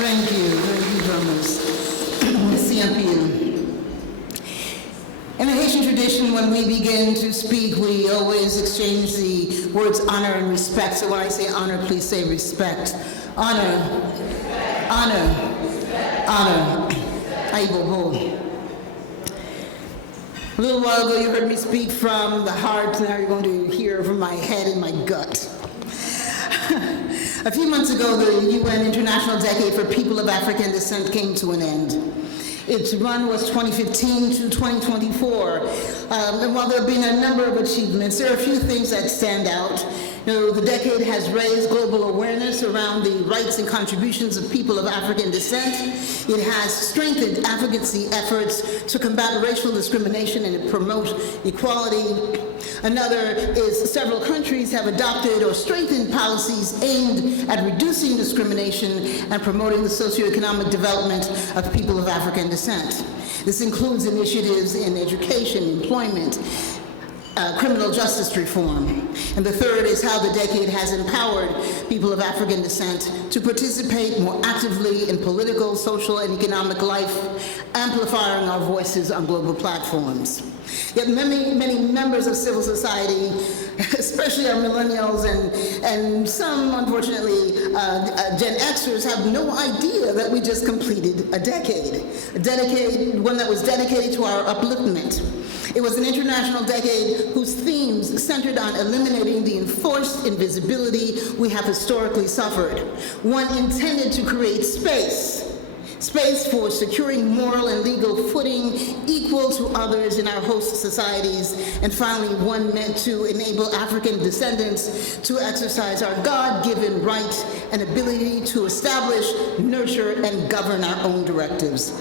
Thank you, drummers. CMPU. In the Haitian tradition, when we begin to speak, we always exchange the words honor and respect. So when I say honor, please say respect. Honor, respect. Honor, respect. Honor. Aibobo. A little while ago, you heard me speak from the heart. Now you're going to hear from my head and my gut. A few months ago, the UN International Decade for People of African Descent came to an end. Its run was 2015 to 2024. And while there have been a number of achievements, there are a few things that stand out. You know, the decade has raised global awareness around the rights and contributions of people of African descent. It has strengthened advocacy efforts to combat racial discrimination and promote equality. Another is several countries have adopted or strengthened policies aimed at reducing discrimination and promoting the socioeconomic development of people of African descent. This includes initiatives in education, employment, criminal justice reform. And the third is how the decade has empowered people of African descent to participate more actively in political, social, and economic life, amplifying our voices on global platforms. Yet many members of civil society, especially our millennials and some, unfortunately, Gen Xers, have no idea that we just completed a decade, one that was dedicated to our upliftment. It was an international decade whose themes centered on eliminating the enforced invisibility we have historically suffered, one intended to create space for securing moral and legal footing equal to others in our host societies, and finally one meant to enable African descendants to exercise our God-given right and ability to establish, nurture, and govern our own directives.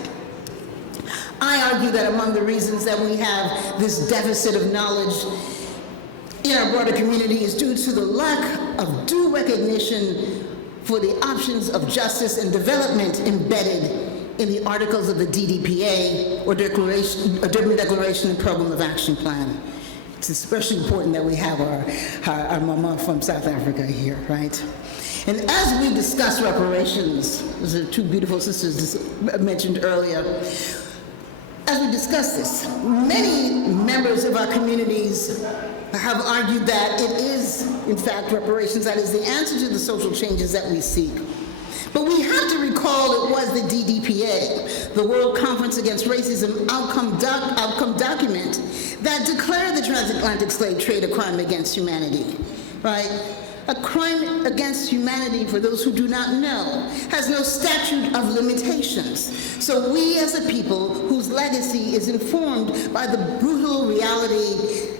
I argue that among the reasons that we have this deficit of knowledge in our broader community is due to the lack of due recognition for the options of justice and development embedded in the articles of the DDPA or Durban Declaration and Program of Action Plan. It's especially important that we have our mama from South Africa here, right? And as we discuss reparations, those are two beautiful sisters mentioned earlier, as we discuss this, many members of our communities have argued that it is, in fact, reparations that is the answer to the social changes that we seek. But we have to recall it was the DDPA, the World Conference Against Racism outcome document, that declared the transatlantic slave trade a crime against humanity, right? A crime against humanity, for those who do not know, has no statute of limitations. So we as a people whose legacy is informed by the brutal reality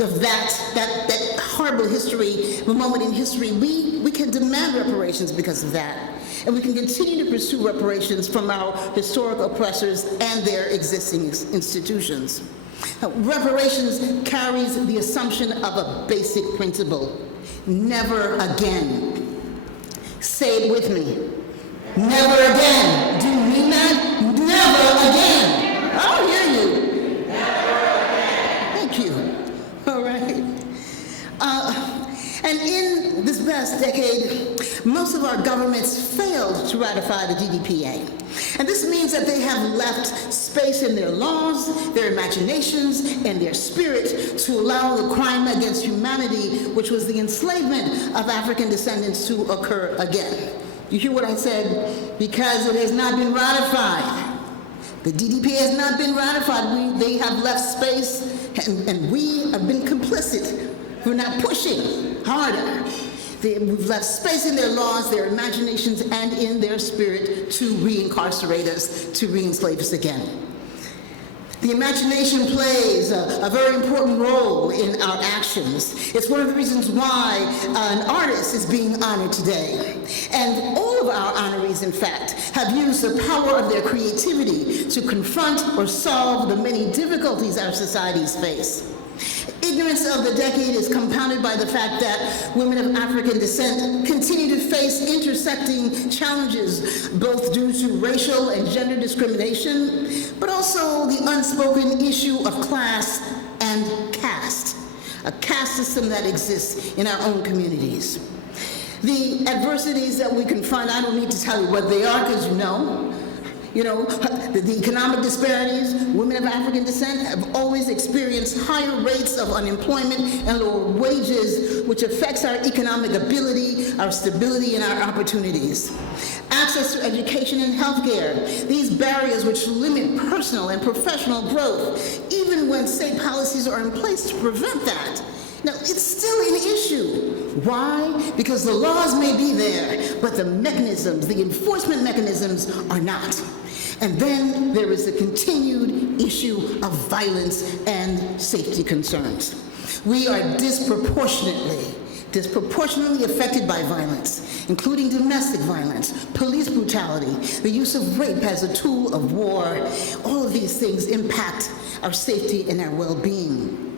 of that horrible history, the moment in history, we can demand reparations because of that. And we can continue to pursue reparations from our historic oppressors and their existing institutions. Now, reparations carries the assumption of a basic principle: never again. Say it with me. Never again. Do you mean that? Never again. I'll hear you. Never again. Thank you. All right. And in this past decade, most of our governments failed to ratify the DDPA. And this means that they have left space in their laws, their imaginations, and their spirit to allow the crime against humanity, which was the enslavement of African descendants, to occur again. You hear what I said? Because it has not been ratified. The DDPA has not been ratified. They have left space, and we have been complicit. We're not pushing harder. We've left space in their laws, their imaginations, and in their spirit to reincarcerate us, to re-enslave us again. The imagination plays a very important role in our actions. It's one of the reasons why an artist is being honored today. And all of our honorees, in fact, have used the power of their creativity to confront or solve the many difficulties our societies face. Ignorance of the decade is compounded by the fact that women of African descent continue to face intersecting challenges, both due to racial and gender discrimination, but also the unspoken issue of class and caste, a caste system that exists in our own communities. The adversities that we confront, I don't need to tell you what they are because you know. You know, the economic disparities, women of African descent have always experienced higher rates of unemployment and lower wages, which affects our economic ability, our stability, and our opportunities. Access to education and healthcare, these barriers which limit personal and professional growth, even when state policies are in place to prevent that. Now, it's still an issue. Why? Because the laws may be there, but the mechanisms, the enforcement mechanisms are not. And then there is the continued issue of violence and safety concerns. We are disproportionately affected by violence, including domestic violence, police brutality, the use of rape as a tool of war. All of these things impact our safety and our well-being.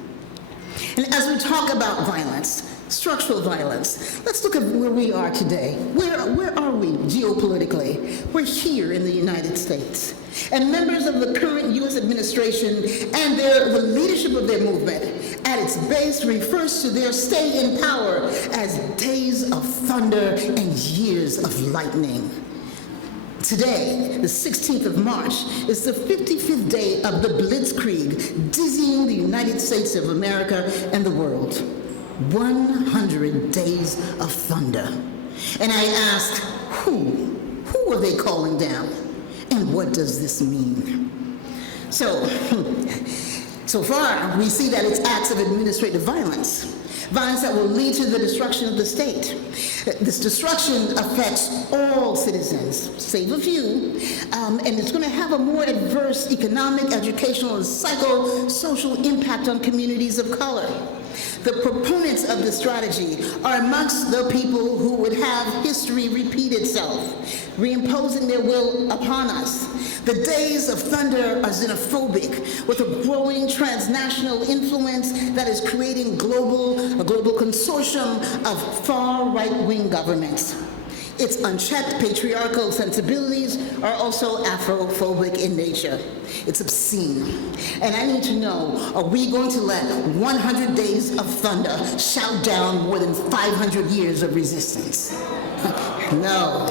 And as we talk about violence, structural violence, let's look at where we are today. Where are we geopolitically? We're here in the United States. And members of the current U.S. administration and the leadership of their movement at its base refers to their stay in power as days of thunder and years of lightning. Today, the 16th of March, is the 55th day of the Blitzkrieg, dizzying the United States of America and the world. 100 days of thunder. And I asked, who are they calling down? And what does this mean? So far, we see that it's acts of administrative violence that will lead to the destruction of the state. This destruction affects all citizens, save a few, and it's going to have a more adverse economic, educational, and psychosocial impact on communities of color. The proponents of this strategy are amongst the people who would have history repeat itself, reimposing their will upon us. The days of thunder are xenophobic, with a growing transnational influence that is creating a global consortium of far right-wing governments. Its unchecked patriarchal sensibilities are also Afrophobic in nature. It's obscene. And I need to know, are we going to let 100 days of thunder shout down more than 500 years of resistance? No.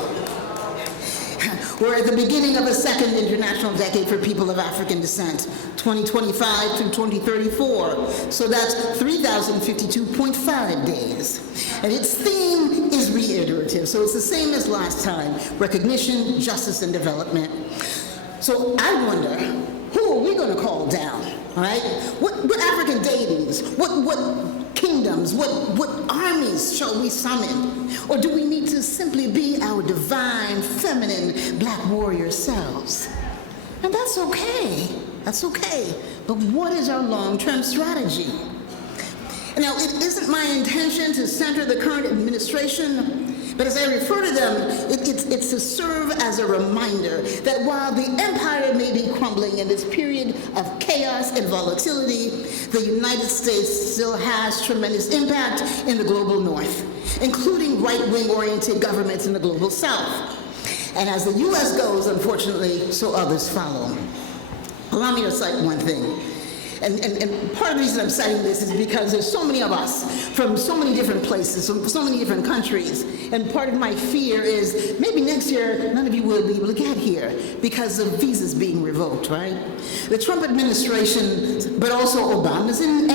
We're at the beginning of a second international decade for people of African descent, 2025 through 2034. So that's 3,052.5 days. And its theme is reiterative, so it's the same as last time: recognition, justice, and development. So I wonder, who are we going to call down, all right? What African deities, what kingdoms, what armies shall we summon? Or do we need to simply be our divine, feminine, black warrior selves? And that's okay. That's okay. But what is our long-term strategy? Now, it isn't my intention to center the current administration, but as I refer to them, it's to serve as a reminder that while the empire may be crumbling in this period of chaos and volatility, the United States still has tremendous impact in the global north, including right-wing oriented governments in the global south. And as the U.S. goes, unfortunately, so others follow. Allow me to cite one thing. And part of the reason I'm citing this is because there's so many of us from so many different places, from so many different countries. And part of my fear is maybe next year none of you will be able to get here because of visas being revoked, right? The Trump administration, but also Obama's and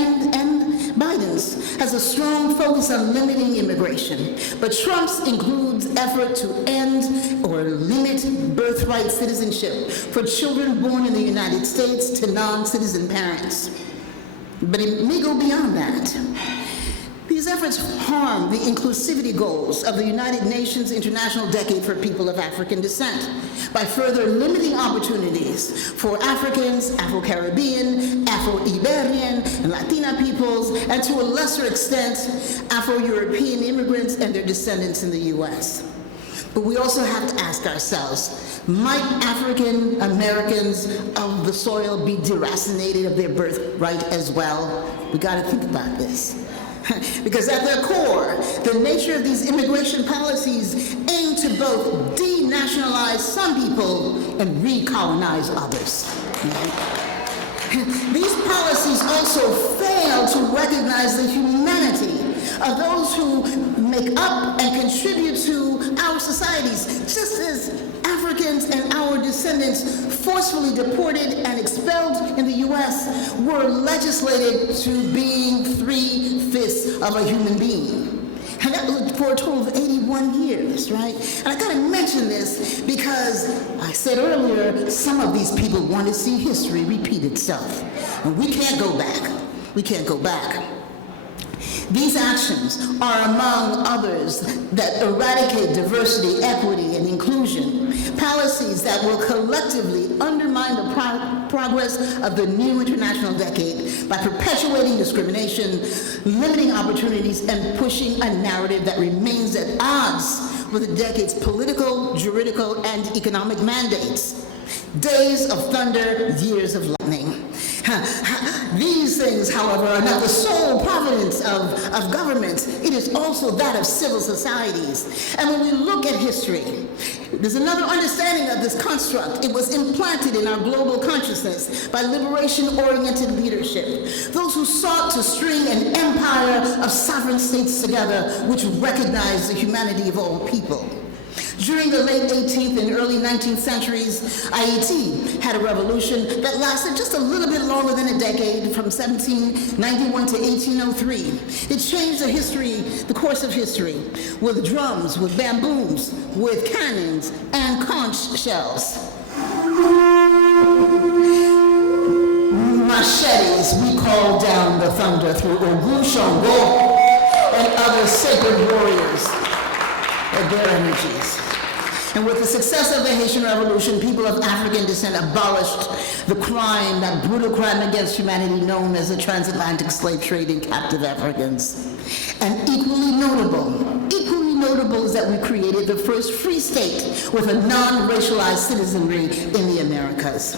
Biden's, has a strong focus on limiting immigration. But Trump's includes effort to end or limit birthright citizenship for children born in the United States to non-citizen parents. But it may go beyond that. These efforts harm the inclusivity goals of the United Nations International Decade for People of African Descent by further limiting opportunities for Africans, Afro-Caribbean, Afro-Iberian, and Latina peoples, and to a lesser extent, Afro-European immigrants and their descendants in the U.S. But we also have to ask ourselves, might African Americans of the soil be deracinated of their birthright as well? We got to think about this. Because at their core, the nature of these immigration policies aim to both denationalize some people and recolonize others. These policies also fail to recognize the humanity of those who make up and contribute to our societies, just as Africans and our descendants forcefully deported and expelled in the U.S. were legislated to being 3/5 of a human being. And that was for a total of 81 years, right? And I gotta mention this because I said earlier, some of these people want to see history repeat itself. And we can't go back. We can't go back. These actions are among others that eradicate diversity, equity, and inclusion, policies that will collectively undermine the progress of the new international decade by perpetuating discrimination, limiting opportunities, and pushing a narrative that remains at odds with the decade's political, juridical, and economic mandates. Days of thunder, years of lightning. These things, however, are not the sole providence of governments. It is also that of civil societies. And when we look at history, there's another understanding of this construct. It was implanted in our global consciousness by liberation-oriented leadership, those who sought to string an empire of sovereign states together, which recognized the humanity of all people. During the late 18th and early 19th centuries, Haiti had a revolution that lasted just a little bit longer than a decade, from 1791 to 1803. It changed the course of history, with drums, with bamboos, with cannons, and conch shells. Machetes, we call down the thunder through Ogun Shango and other sacred warriors of their energies. And with the success of the Haitian Revolution, people of African descent abolished the crime, that brutal crime against humanity known as the transatlantic slave trade in captive Africans. And equally notable is that we created the first free state with a non-racialized citizenry in the Americas.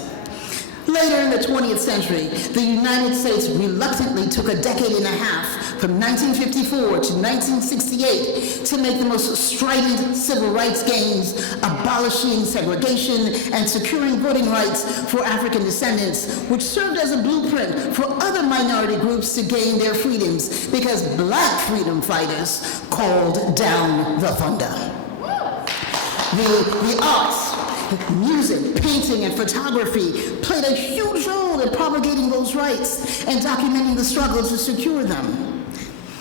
Later in the 20th century, the United States reluctantly took a decade and a half, from 1954 to 1968, to make the most strident civil rights gains, abolishing segregation and securing voting rights for African descendants, which served as a blueprint for other minority groups to gain their freedoms, because Black freedom fighters called down the thunder. The arts, music, painting, and photography played a huge role in propagating those rights and documenting the struggle to secure them.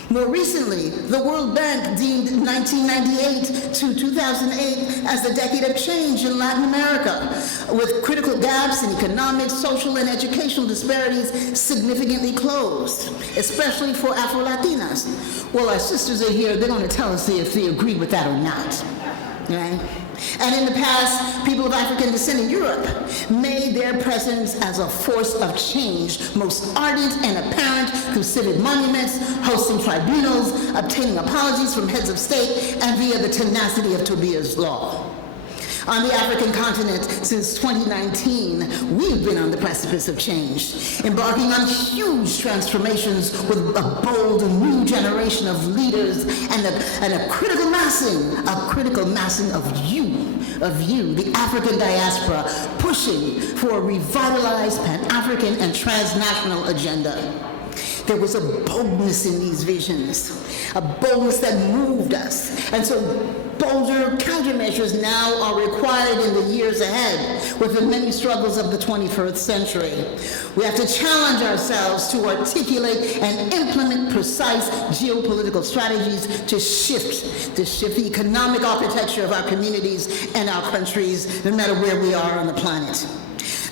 More recently, the World Bank deemed 1998 to 2008 as the decade of change in Latin America, with critical gaps in economic, social, and educational disparities significantly closed, especially for Afro-Latinas. Well, our sisters are here. They're going to tell us if they agree with that or not. Right? And in the past, people of African descent in Europe made their presence as a force of change most ardent and apparent through civic monuments, hosting tribunals, obtaining apologies from heads of state, and via the tenacity of Tobias law. On the African continent, since 2019, we've been on the precipice of change, embarking on huge transformations with a bold new generation of leaders and a critical massing of you, the African diaspora, pushing for a revitalized Pan-African and transnational agenda. There was a boldness in these visions, a boldness that moved us. And so bolder countermeasures now are required in the years ahead with the many struggles of the 21st century. We have to challenge ourselves to articulate and implement precise geopolitical strategies to shift the economic architecture of our communities and our countries, no matter where we are on the planet.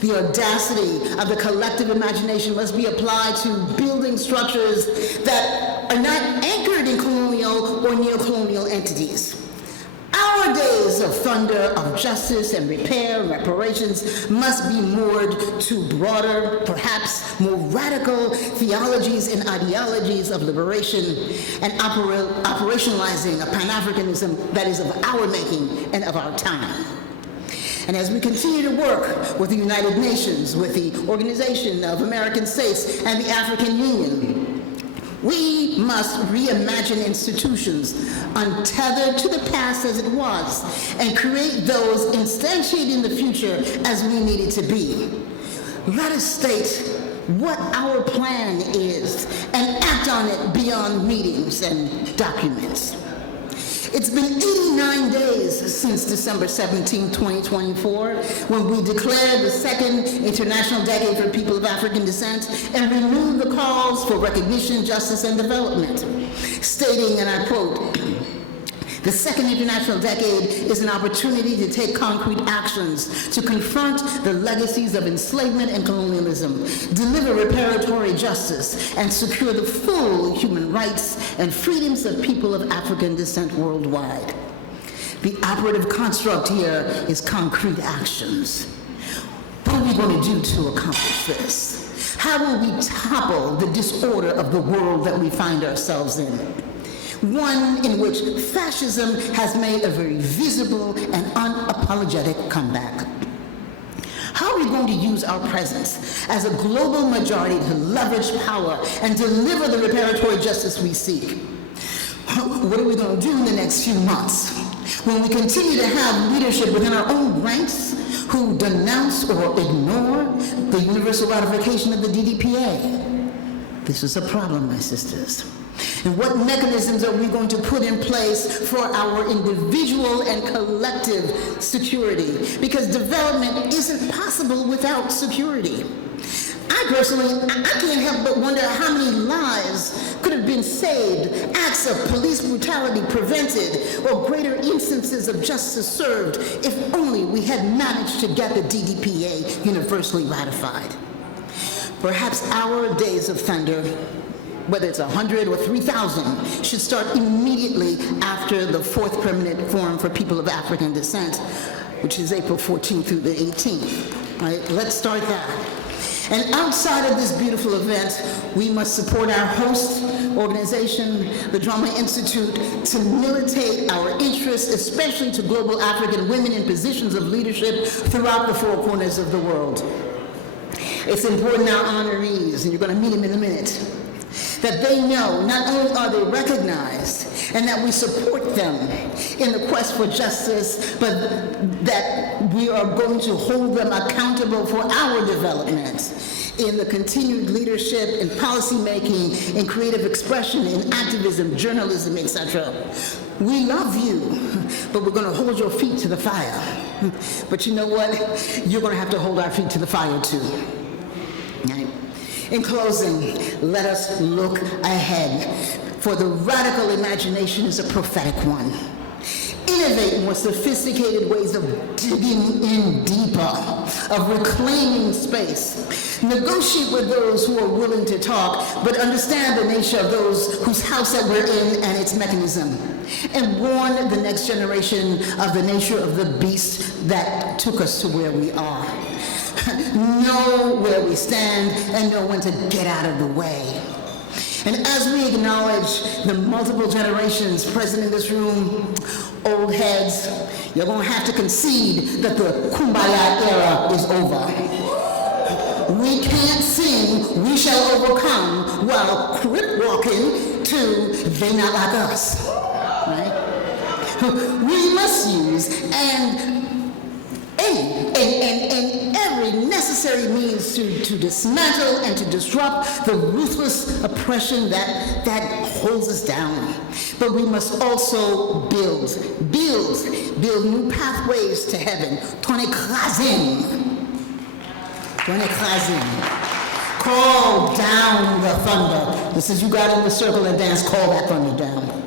The audacity of the collective imagination must be applied to building structures that are not anchored in colonial or neo-colonial entities. Our days of thunder, of justice and repair and reparations must be moored to broader, perhaps more radical theologies and ideologies of liberation and operationalizing a Pan-Africanism that is of our making and of our time. And as we continue to work with the United Nations, with the Organization of American States, and the African Union, we must reimagine institutions untethered to the past as it was, and create those instantiating the future as we need it to be. Let us state what our plan is and act on it beyond meetings and documents. It's been 89 days since December 17, 2024, when we declared the second International Decade for People of African Descent and renewed the calls for recognition, justice, and development, stating, and I quote, "The second International Decade is an opportunity to take concrete actions to confront the legacies of enslavement and colonialism, deliver reparatory justice, and secure the full human rights and freedoms of people of African descent worldwide." The operative construct here is concrete actions. What are we going to do to accomplish this? How will we topple the disorder of the world that we find ourselves in? One in which fascism has made a very visible and unapologetic comeback. How are we going to use our presence as a global majority to leverage power and deliver the reparatory justice we seek? What are we going to do in the next few months when we continue to have leadership within our own ranks who denounce or ignore the universal ratification of the DDPA? This is a problem, my sisters. And what mechanisms are we going to put in place for our individual and collective security? Because development isn't possible without security. I can't help but wonder how many lives could have been saved, acts of police brutality prevented, or greater instances of justice served if only we had managed to get the DDPA universally ratified. Perhaps our days of thunder, whether it's 100 or 3,000, should start immediately after the 4th Permanent Forum for People of African Descent, which is April 14th through the 18th. Right? Let's start that. And outside of this beautiful event, we must support our host organization, the Drama Institute, to militate our interests, especially to global African women in positions of leadership throughout the 4 corners of the world. It's important our honorees, and you're going to meet them in a minute, that they know not only are they recognized and that we support them in the quest for justice, but that we are going to hold them accountable for our development in the continued leadership in policymaking, in creative expression, in activism, journalism, etc. We love you, but we're going to hold your feet to the fire. But you know what? You're going to have to hold our feet to the fire too. Right? In closing, let us look ahead, for the radical imagination is a prophetic one. Innovate more sophisticated ways of digging in deeper, of reclaiming space. Negotiate with those who are willing to talk, but understand the nature of those whose house that we're in and its mechanism. And warn the next generation of the nature of the beast that took us to where we are. Know where we stand and know when to get out of the way. And as we acknowledge the multiple generations present in this room, old heads, you're going to have to concede that the Kumbaya era is over. We can't sing "We Shall Overcome" while crip walking to "They Not Like Us." Right? We must use every necessary means to dismantle and to disrupt the ruthless oppression that holds us down. But we must also build new pathways to heaven. Call down the thunder. This is, you got in the circle and dance, call that thunder down.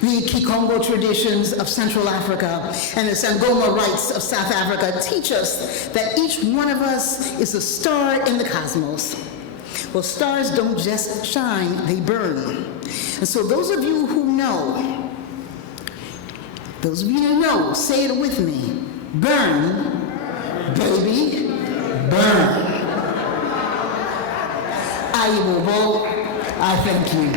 The Kikongo traditions of Central Africa and the Sangoma rites of South Africa teach us that each one of us is a star in the cosmos. Well, stars don't just shine, they burn. And so those of you who know, say it with me. Burn, baby, burn. Ayibobo, I thank you.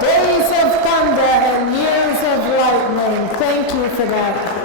Days of thunder and years of lightning. Thank you for that.